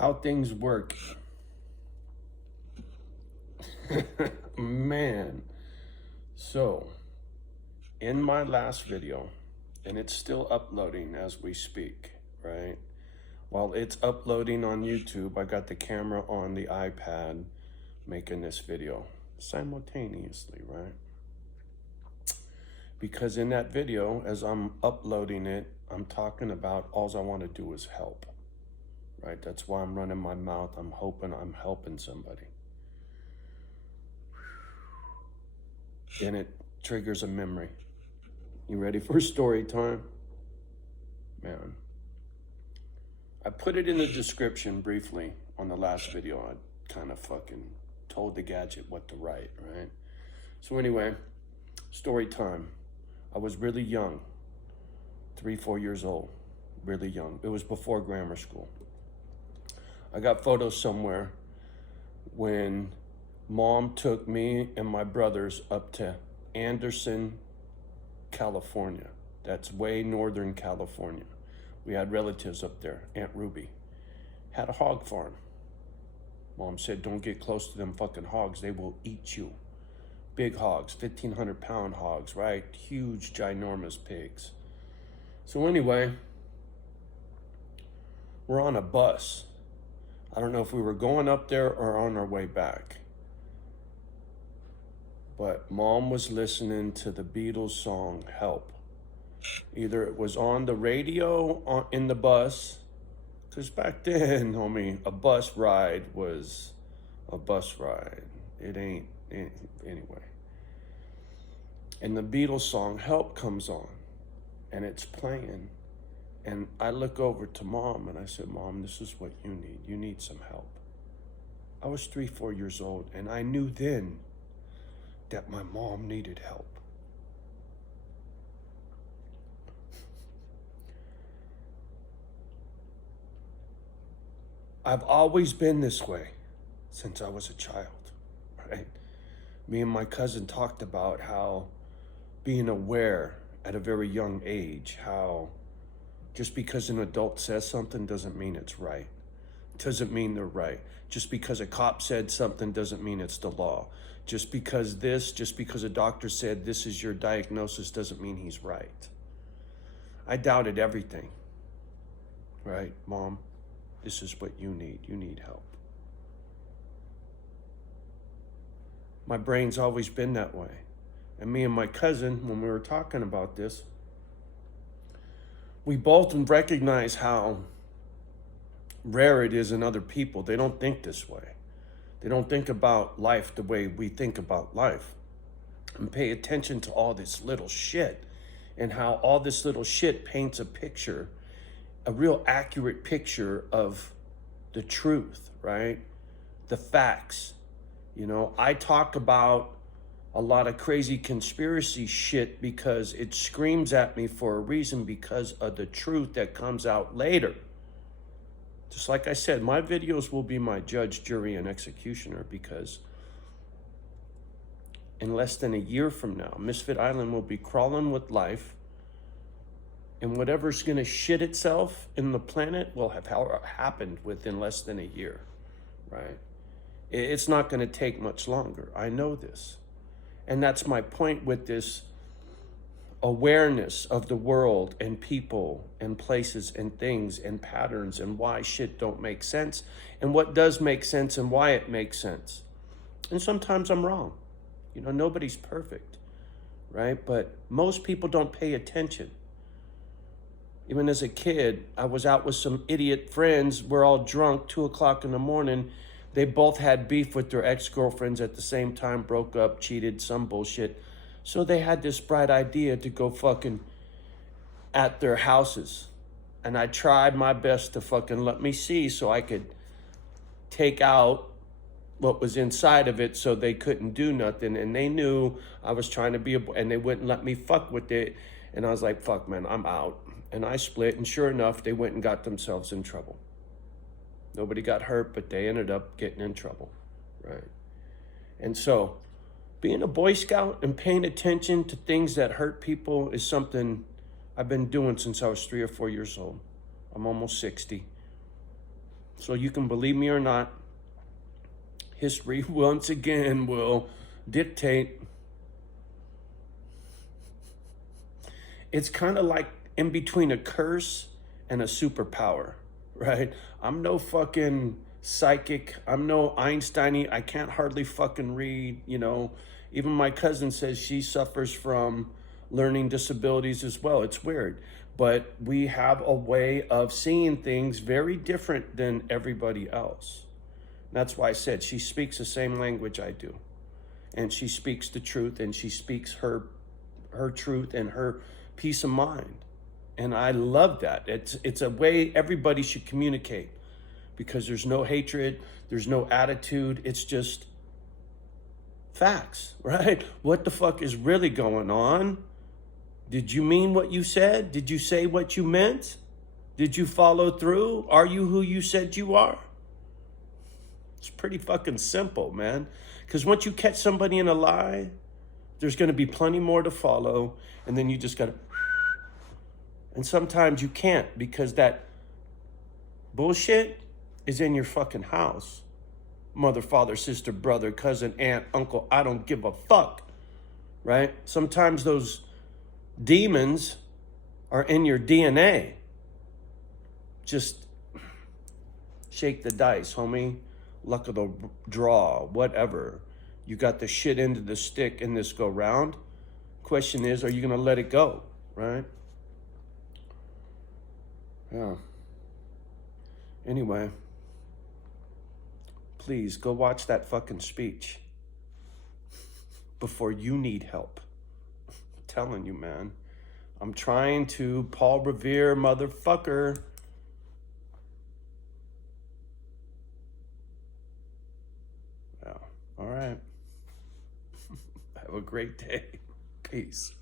how things work. Man. So, in my last video, and it's still uploading as we speak, right? While it's uploading on YouTube, I got the camera on the iPad making this video simultaneously, right? Because in that video, as I'm uploading it, I'm talking about all I want to do is help, right? That's why I'm running my mouth. I'm hoping I'm helping somebody. Then it triggers a memory. You ready for story time? Man. I put it in the description briefly on the last video. I kind of fucking told the gadget what to write, right? So anyway, story time. I was really young, 3, 4 years old, really young. It was before grammar school. I got photos somewhere when Mom took me and my brothers up to Anderson, California. That's way northern California. We had relatives up there. Aunt Ruby had a hog farm. Mom said, don't get close to them fucking hogs. They will eat you. Big hogs, 1,500-pound hogs, right? Huge, ginormous pigs. So anyway, we're on a bus. I don't know if we were going up there or on our way back. But Mom was listening to the Beatles song, Help. Either it was on the radio in the bus, because back then, homie, a bus ride was a bus ride. It ain't, anyway. And the Beatles song, Help, comes on, and it's playing. And I look over to Mom, and I said, Mom, this is what you need. You need some help. I was 3, 4 years old, and I knew then that my mom needed help. I've always been this way since I was a child, right? Me and my cousin talked about how being aware at a very young age, how just because an adult says something doesn't mean it's right. Doesn't mean they're right. Just because a cop said something doesn't mean it's the law. Just because a doctor said this is your diagnosis doesn't mean he's right. I doubted everything, right? Mom, this is what you need. You need help. My brain's always been that way. And me and my cousin, when we were talking about this, we both recognize how rare it is in other people. They don't think this way. They don't think about life the way we think about life. And pay attention to all this little shit and how all this little shit paints a picture, a real accurate picture of the truth, right? The facts. You know, I talk about a lot of crazy conspiracy shit because it screams at me for a reason, because of the truth that comes out later. Just like I said, my videos will be my judge, jury, and executioner, because in less than a year from now, Misfit Island will be crawling with life, and whatever's gonna shit itself in the planet will have happened within less than a year, right? It's not gonna take much longer. I know this. And that's my point with this awareness of the world and people and places and things and patterns and why shit don't make sense and what does make sense and why it makes sense. And sometimes I'm wrong. You know, nobody's perfect, right? But most people don't pay attention. Even as a kid, I was out with some idiot friends. We're all drunk, 2 o'clock in the morning. They both had beef with their ex-girlfriends at the same time, broke up, cheated, some bullshit. So they had this bright idea to go fucking at their houses. And I tried my best to fucking let me see so I could take out what was inside of it so they couldn't do nothing. And they knew I was trying to be and they wouldn't let me fuck with it. And I was like, fuck, man, I'm out. And I split, and sure enough, they went and got themselves in trouble. Nobody got hurt, but they ended up getting in trouble, right? And so being a Boy Scout and paying attention to things that hurt people is something I've been doing since I was 3 or 4 years old. I'm almost 60. So you can believe me or not, history once again will dictate. It's kind of like in between a curse and a superpower, right? I'm no fucking psychic. I'm no Einstein. I can't hardly fucking read, you know. Even my cousin says she suffers from learning disabilities as well. It's weird. But we have a way of seeing things very different than everybody else. That's why I said she speaks the same language I do. And she speaks the truth, and she speaks her truth and her peace of mind. And I love that. It's a way everybody should communicate, because there's no hatred, there's no attitude. It's just facts, right? What the fuck is really going on? Did you mean what you said? Did you say what you meant? Did you follow through? Are you who you said you are? It's pretty fucking simple, man. Because once you catch somebody in a lie, there's going to be plenty more to follow. And then you just got to... And sometimes you can't, because that bullshit is in your fucking house. Mother, father, sister, brother, cousin, aunt, uncle, I don't give a fuck, right? Sometimes those demons are in your DNA. Just shake the dice, homie. Luck of the draw, whatever. You got the shit into the stick in this go round. Question is, are you going to let it go, right? Yeah. Anyway, please go watch that fucking speech before you need help. I'm telling you, man. I'm trying to, Paul Revere, motherfucker. Yeah. All right. Have a great day. Peace.